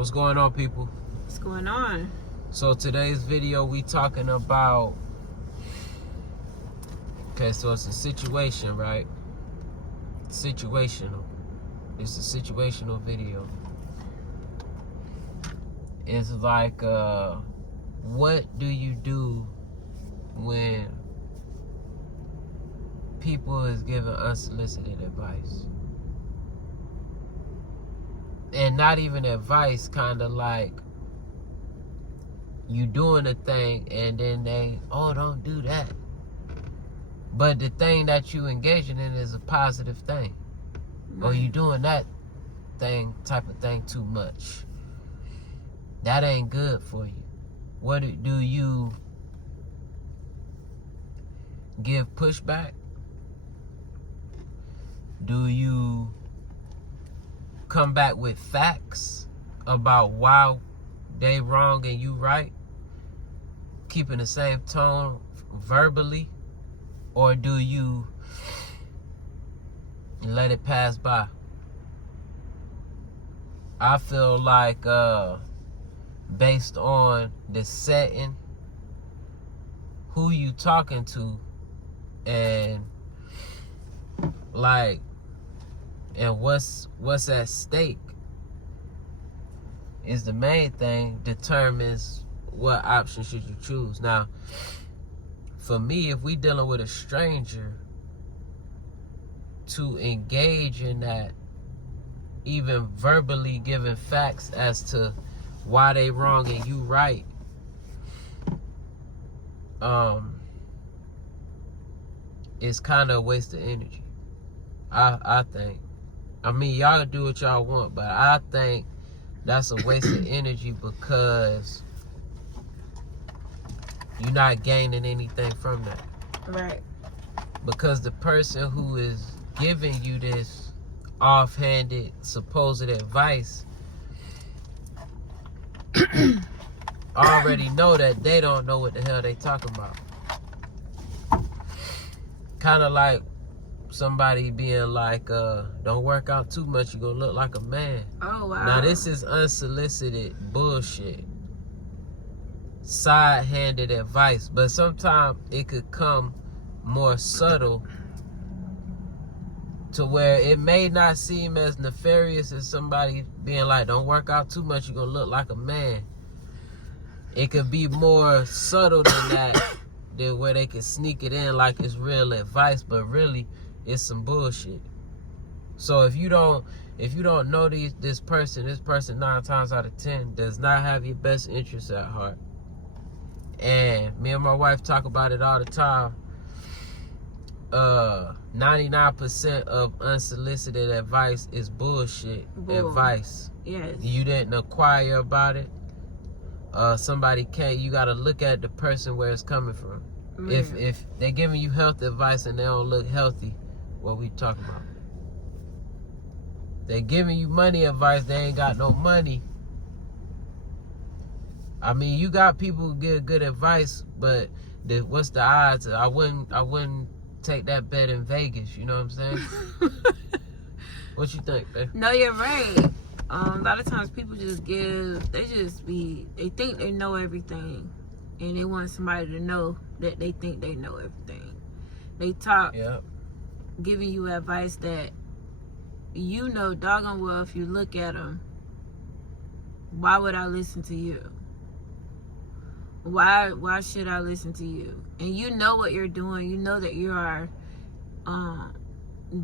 What's going on, people? What's going on? So today's video we talking about, okay, so it's a situation, right? Situational. It's a situational video. It's like, what do you do when people is giving unsolicited advice? And not even advice, kind of like you doing a thing and then they, oh, don't do that. But the thing that you engaging in is a positive thing. Right. Or you doing that thing, type of thing too much. That ain't good for you. What do you give pushback? Do you come back with facts about why they wrong and you right, keeping the same tone verbally? Or do you let it pass by? I feel like based on the setting, who you talking to, and like, and what's at stake is the main thing, determines what option should you choose. Now, for me, if we dealing with a stranger, to engage in that, even verbally giving facts as to why they wrong and you right, it's kind of a waste of energy. I think. I mean, y'all do what y'all want, but I think that's a waste of energy because you're not gaining anything from that. Right. Because the person who is giving you this offhanded supposed advice already know that they don't know what the hell they talking about. Kind of like somebody being like, don't work out too much, you're gonna look like a man. Oh, wow. Now this is unsolicited bullshit, side-handed advice, but sometimes it could come more subtle to where it may not seem as nefarious as somebody being like, don't work out too much, you're gonna look like a man. It could be more subtle than that, than where they can sneak it in like it's real advice, but really it's some bullshit. So if you don't know this person 9 times out of 10 does not have your best interests at heart. And me and my wife talk about it all the time. 99% of unsolicited advice is bullshit advice. Yes. You didn't inquire about it. Somebody can't. You gotta look at the person where it's coming from. Yeah. If they're giving you health advice and they don't look healthy, what we talking about? They're giving you money advice, they ain't got no money. I mean, you got people who give good advice, but what's the odds? I wouldn't take that bet in Vegas. You know what I'm saying? What you think, babe? No, you're right. A lot of times people just they think they know everything, and they want somebody to know that they think they know everything. They talk, giving you advice that you know doggone well if you look at them, why would I listen to you? Why should I listen to you? And you know what you're doing. You know that you are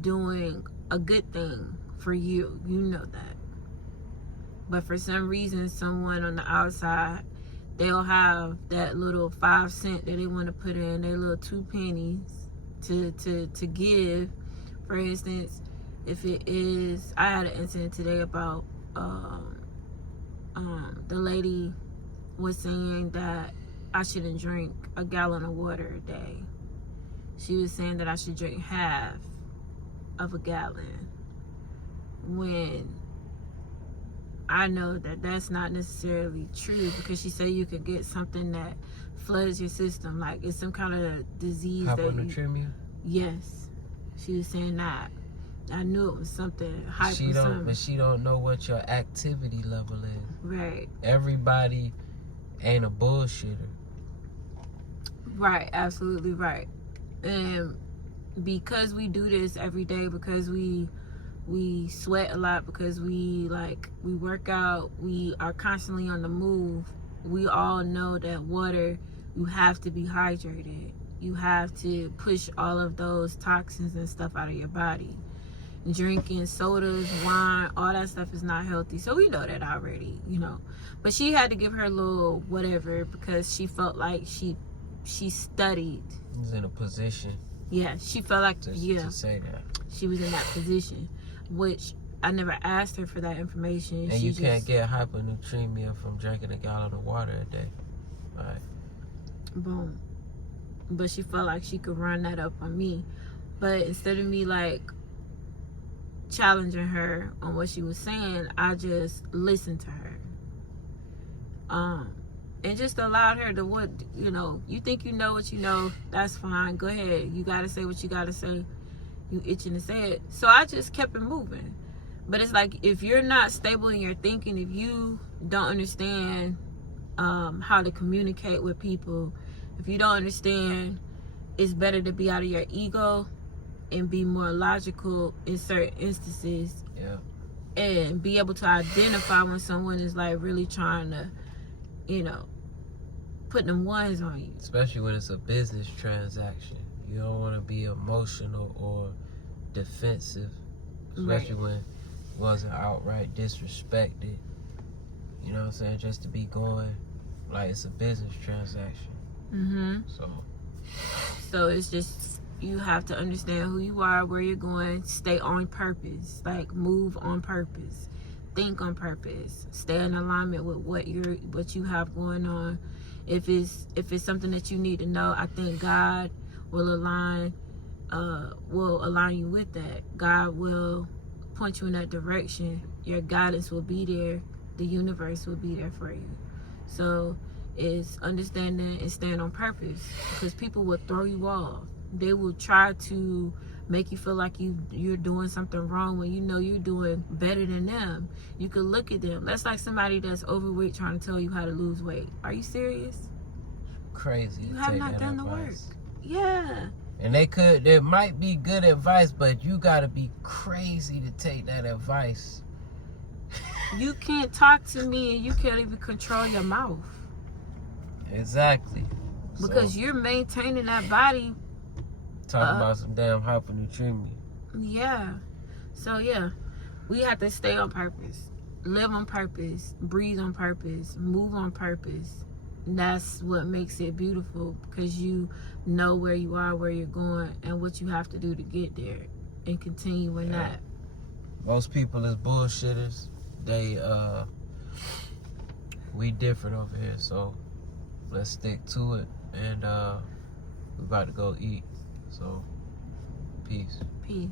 doing a good thing for you. You know that. But for some reason, someone on the outside, they'll have that little 5 cent that they want to put in, their little 2 pennies to give. For instance, if it is, I had an incident today about the lady was saying that I shouldn't drink a gallon of water a day. She was saying that I should drink half of a gallon, when I know that that's not necessarily true, because she said you could get something that floods your system, like it's some kind of disease. Hyponatremia? Yes, she was saying that. I knew it was something hype. But she don't know what your activity level is. Right. Everybody ain't a bullshitter. Right, absolutely right. And because we do this every day, because we sweat a lot, because we work out, we are constantly on the move, we all know that water, you have to be hydrated. You have to push all of those toxins and stuff out of your body. Drinking sodas, wine, all that stuff is not healthy. So we know that already, you know. But she had to give her little whatever because she felt like she studied. Was in a position. Yeah, she felt like to say that. She was in that position, which I never asked her for that information. And you can't get hyponatremia from drinking a gallon of water a day. Right. Boom. But she felt like she could run that up on me. But instead of me like challenging her on what she was saying, I just listened to her. And just allowed her to you think you know what you know, that's fine. Go ahead. You gotta say what you gotta say. You itching to say it. So I just kept it moving. But it's like if you're not stable in your thinking, if you don't understand how to communicate with people, if you don't understand, it's better to be out of your ego and be more logical in certain instances. Yeah. And be able to identify when someone is like really trying to, put them ones on you. Especially when it's a business transaction. You don't want to be emotional or defensive. Especially when it wasn't outright disrespected. You know what I'm saying? Just to be going like it's a business transaction. Mm-hmm. So it's just, you have to understand who you are, where you're going, stay on purpose, like move on purpose, think on purpose, stay in alignment with what you have going on. If it's something that you need to know, I think God will align you with that. God will point you in that direction. Your guidance will be there. The universe will be there for you. So it's understanding and staying on purpose, because people will throw you off. They will try to make you feel like you're doing something wrong when you know you're doing better than them. You could look at them. That's like somebody that's overweight trying to tell you how to lose weight. Are you serious? Crazy. You have not done the work. Yeah. And there might be good advice, but you gotta be crazy to take that advice. You can't talk to me and you can't even control your mouth. Exactly. Because you're maintaining that body. Talking about some damn hyponatremia. Yeah. So yeah, we have to stay on purpose, live on purpose, breathe on purpose, move on purpose. And that's what makes it beautiful, because you know where you are, where you're going, and what you have to do to get there, and continue in that. Most people is bullshitters. We different over here, so let's stick to it. And we about to go eat. So, peace. Peace.